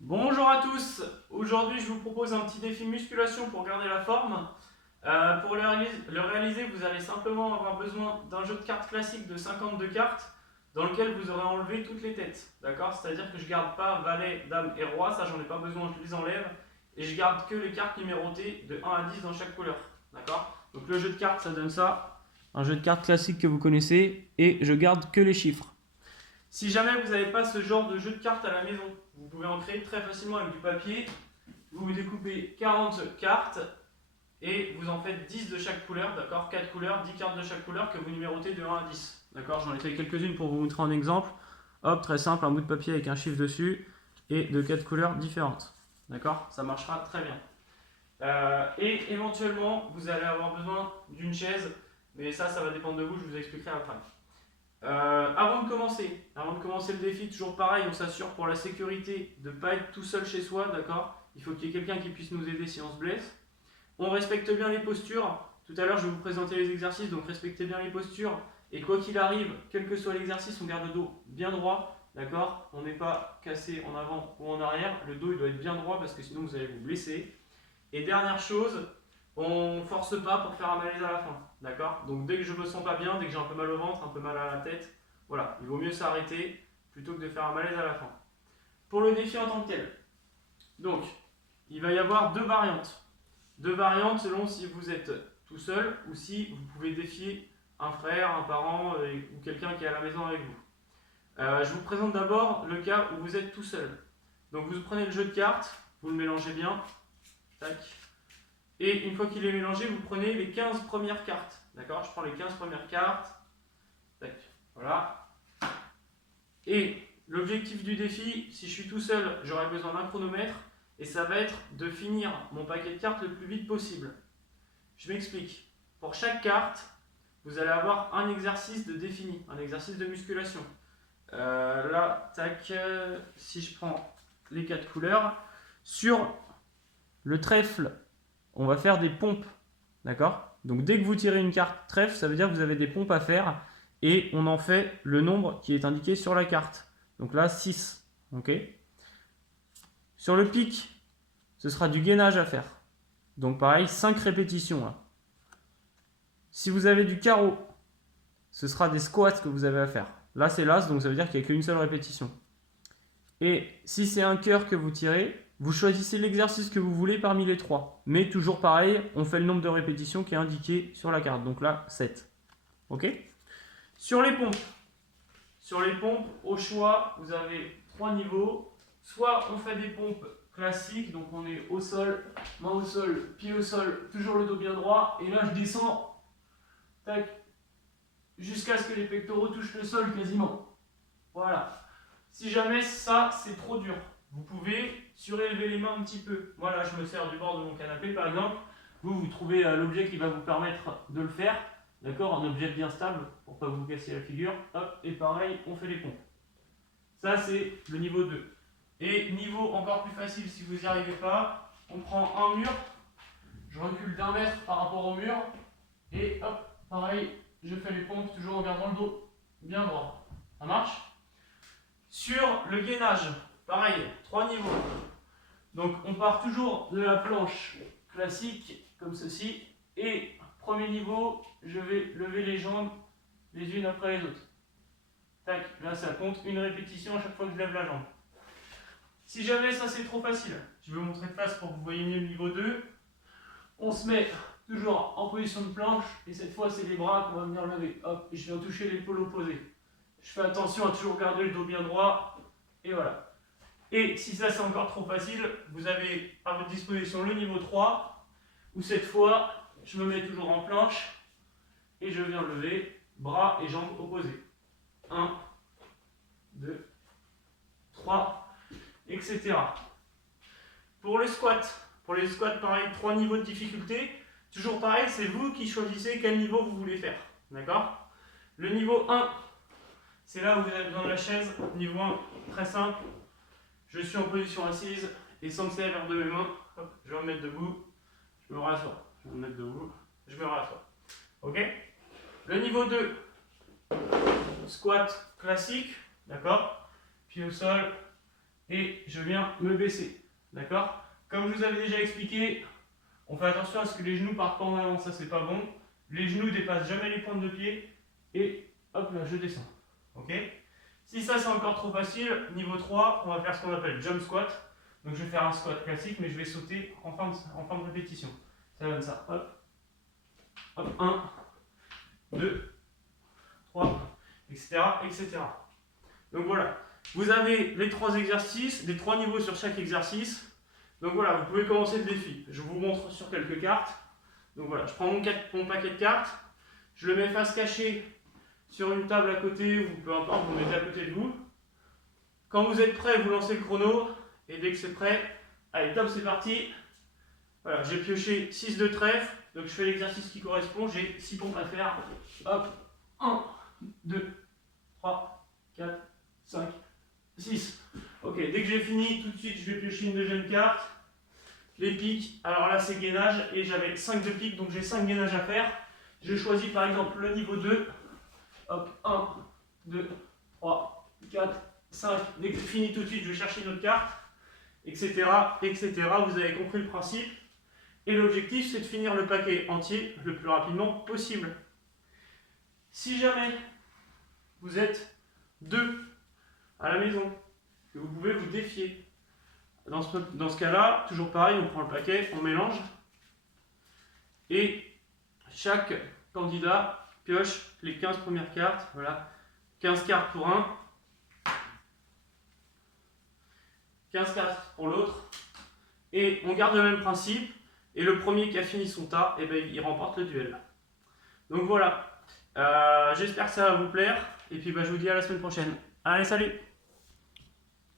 Bonjour à tous, aujourd'hui je vous propose un petit défi musculation pour garder la forme. Pour le réaliser, vous allez simplement avoir besoin d'un jeu de cartes classique de 52 cartes dans lequel vous aurez enlevé toutes les têtes. D'accord? C'est-à-dire que je ne garde pas valet, dame et roi, ça j'en ai pas besoin, je les enlève. Et je garde que les cartes numérotées de 1 à 10 dans chaque couleur. D'accord? Donc le jeu de cartes ça donne ça, un jeu de cartes classique que vous connaissez, et je garde que les chiffres. Si jamais vous n'avez pas ce genre de jeu de cartes à la maison, vous pouvez en créer très facilement avec du papier. Vous découpez 40 cartes et vous en faites 10 de chaque couleur, d'accord? 4 couleurs, 10 cartes de chaque couleur que vous numérotez de 1 à 10. D'accord? J'en ai fait quelques-unes pour vous montrer en exemple. Hop, très simple, un bout de papier avec un chiffre dessus et de 4 couleurs différentes. D'accord? Ça marchera très bien. Et éventuellement, vous allez avoir besoin d'une chaise, mais ça va dépendre de vous, je vous expliquerai après. Avant de commencer le défi, toujours pareil, on s'assure pour la sécurité de ne pas être tout seul chez soi, d'accord? Il faut qu'il y ait quelqu'un qui puisse nous aider si on se blesse. On respecte bien les postures. Tout à l'heure, je vais vous présenter les exercices, donc respectez bien les postures. Et quoi qu'il arrive, quel que soit l'exercice, on garde le dos bien droit, d'accord? On n'est pas cassé en avant ou en arrière. Le dos, il doit être bien droit parce que sinon, vous allez vous blesser. Et dernière chose, on ne force pas pour faire un malaise à la fin, d'accord? Donc dès que je me sens pas bien, dès que j'ai un peu mal au ventre, un peu mal à la tête, voilà, il vaut mieux s'arrêter plutôt que de faire un malaise à la fin. Pour le défi en tant que tel, donc il va y avoir deux variantes. Deux variantes selon si vous êtes tout seul ou si vous pouvez défier un frère, un parent ou quelqu'un qui est à la maison avec vous. Je vous présente d'abord le cas où vous êtes tout seul. Donc vous prenez le jeu de cartes, vous le mélangez bien, tac. Et une fois qu'il est mélangé, vous prenez les 15 premières cartes. D'accord? Je prends les 15 premières cartes. Tac. Voilà. Et l'objectif du défi, si je suis tout seul, j'aurai besoin d'un chronomètre. Et ça va être de finir mon paquet de cartes le plus vite possible. Je m'explique. Pour chaque carte, vous allez avoir un exercice de défini, un exercice de musculation. Là, tac, si je prends les 4 couleurs, sur le trèfle, on va faire des pompes, d'accord? Donc dès que vous tirez une carte trèfle, ça veut dire que vous avez des pompes à faire et on en fait le nombre qui est indiqué sur la carte. Donc là, 6, ok? Sur le pic, ce sera du gainage à faire. Donc pareil, 5 répétitions. Là. Si vous avez du carreau, ce sera des squats que vous avez à faire. Là, c'est l'as, donc ça veut dire qu'il n'y a qu'une seule répétition. Et si c'est un cœur que vous tirez, vous choisissez l'exercice que vous voulez parmi les trois. Mais toujours pareil, on fait le nombre de répétitions qui est indiqué sur la carte. Donc là, 7. Ok? Sur les pompes, au choix, vous avez 3 niveaux. Soit on fait des pompes classiques, donc on est au sol, main au sol, pied au sol, toujours le dos bien droit. Et là, je descends, tac, jusqu'à ce que les pectoraux touchent le sol quasiment. Voilà. Si jamais ça, c'est trop dur, vous pouvez surélever les mains un petit peu. Moi, là, je me sers du bord de mon canapé, par exemple. Vous trouvez l'objet qui va vous permettre de le faire. D'accord? Un objet bien stable pour ne pas vous casser la figure. Hop, et pareil, on fait les pompes. Ça, c'est le niveau 2. Et niveau encore plus facile, si vous n'y arrivez pas, on prend un mur. Je recule d'1 mètre par rapport au mur. Et hop, pareil, je fais les pompes toujours en gardant le dos bien droit. Ça marche? Sur le gainage, pareil, 3 niveaux. Donc on part toujours de la planche classique, comme ceci. Et premier niveau, je vais lever les jambes les unes après les autres. Tac, là ça compte une répétition à chaque fois que je lève la jambe. Si jamais ça c'est trop facile, je vais vous montrer de face pour que vous voyez mieux le niveau 2. On se met toujours en position de planche, et cette fois c'est les bras qu'on va venir lever. Hop, et je viens toucher l'épaule opposée. Je fais attention à toujours garder le dos bien droit, et voilà. Et si ça c'est encore trop facile, vous avez à votre disposition le niveau 3, où cette fois, je me mets toujours en planche, et je viens lever bras et jambes opposés. 1, 2, 3, etc. Pour les squats pareil, 3 niveaux de difficulté. Toujours pareil, c'est vous qui choisissez quel niveau vous voulez faire. D'accord? Le niveau 1, c'est là où vous avez besoin de la chaise. Niveau 1, très simple. Je suis en position assise et sans me servir de mes mains, hop, je vais me mettre debout. Je me rassois. Je vais me mettre debout. Je me rassois. Ok? Le niveau 2, squat classique. D'accord? Pied au sol et je viens me baisser. D'accord? Comme je vous avais déjà expliqué, on fait attention à ce que les genoux partent pas en avant, ça c'est pas bon. Les genoux dépassent jamais les pointes de pied. Et hop là, je descends. Ok? Si ça c'est encore trop facile, niveau 3, on va faire ce qu'on appelle jump squat. Donc je vais faire un squat classique, mais je vais sauter en fin de répétition. Ça donne ça. Hop. Hop. 1, 2, 3, etc., etc. Donc voilà. Vous avez les 3 exercices, les 3 niveaux sur chaque exercice. Donc voilà, vous pouvez commencer le défi. Je vous montre sur quelques cartes. Donc voilà, je prends mon paquet de cartes. Je le mets face cachée sur une table à côté, ou peu importe, vous le mettez à côté de vous. Quand vous êtes prêt, vous lancez le chrono. Et dès que c'est prêt, allez, top, c'est parti. Voilà, j'ai pioché 6 de trèfle. Donc je fais l'exercice qui correspond. J'ai 6 pompes à faire. Hop, 1, 2, 3, 4, 5, 6. Ok, dès que j'ai fini, tout de suite, je vais piocher une deuxième carte. Les pics, alors là c'est gainage. Et j'avais 5 de pics, donc j'ai 5 gainages à faire. Je choisis par exemple le niveau 2. Hop, 1, 2, 3, 4, 5. Dès que j'ai fini tout de suite, je vais chercher une autre carte, etc., etc. Vous avez compris le principe. Et l'objectif, c'est de finir le paquet entier le plus rapidement possible. Si jamais vous êtes 2 à la maison, que vous pouvez vous défier, dans ce cas-là, toujours pareil, on prend le paquet, on mélange, et chaque candidat pioche les 15 premières cartes, voilà, 15 cartes pour un, 15 cartes pour l'autre, et on garde le même principe, et le premier qui a fini son tas, eh ben, il remporte le duel. Donc voilà, j'espère que ça va vous plaire, et puis je vous dis à la semaine prochaine. Allez, salut!